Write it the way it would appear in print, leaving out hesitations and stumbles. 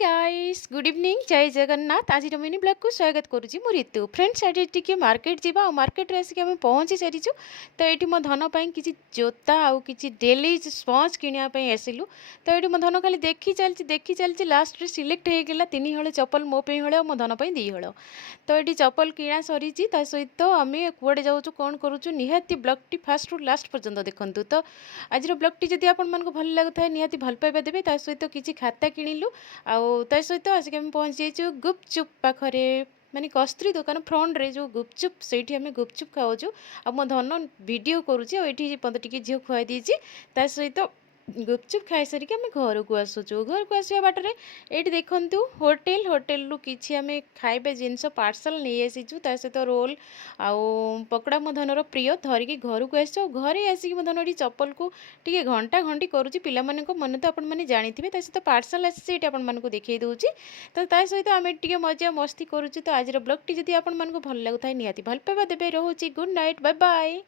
Guys good evening जय जगन्नाथ आज mini blog को स्वागत करुँची मु ऋतु फ्रेंड्स आज टी मार्केट जावा और मार्केट आसिक आम पहुँची सारीचु तो ये मो धन किसी जोता आउ कि डेली स्पंज किनापी आसलु तो ये मो धन खाली देखी चलती लास्ट सिलेक्ट होगा 3 हल चप्पल मो हले और मो धन 2 हल तो ये चप्पल किणा सरी सहित आम कूड़े जाऊँ कौन करुचु निहाती ब्लॉग फास्ट रु लास्ट पर्यंत देखूँ तो आज ब्लॉग जदि आपको भल लगुता है निहाती भल पाइबा देवे सहित किसी खाता किणिलु ता सहित आसिक आम पहुँची जाइए गुपचुप पाखरे माने कस्तूरी दुकान फ्रंट रे जो गुपचुप से आम गुपचुप खाऊँ आ मो धन वीडियो करुँची मत टी झील खुआई देती सहित गुपचुप खाई सारिक आम घर को आसुचु घर को आसवा बाटर ये देखूँ होटेल होटेल रु कि आम खाइबा जिनस पार्सल नहीं आसीचु सहित रोल आउ पकड़ा मो धनर प्रिय धरिकी घर को आसो घरे आसिक मो धन चप्पल को टी घंटा घंटी करुँची पिला मन तो आपण मैंने जानी सहित पार्सल आसी आपको देखी दूसरी तो सहित आम टे मजा मस्ती करुँच तो आज ब्लॉग टी जब आपको भल लगुता है निहाती भल पाइबा देवे रोचे गुड नाइट बाय बाय।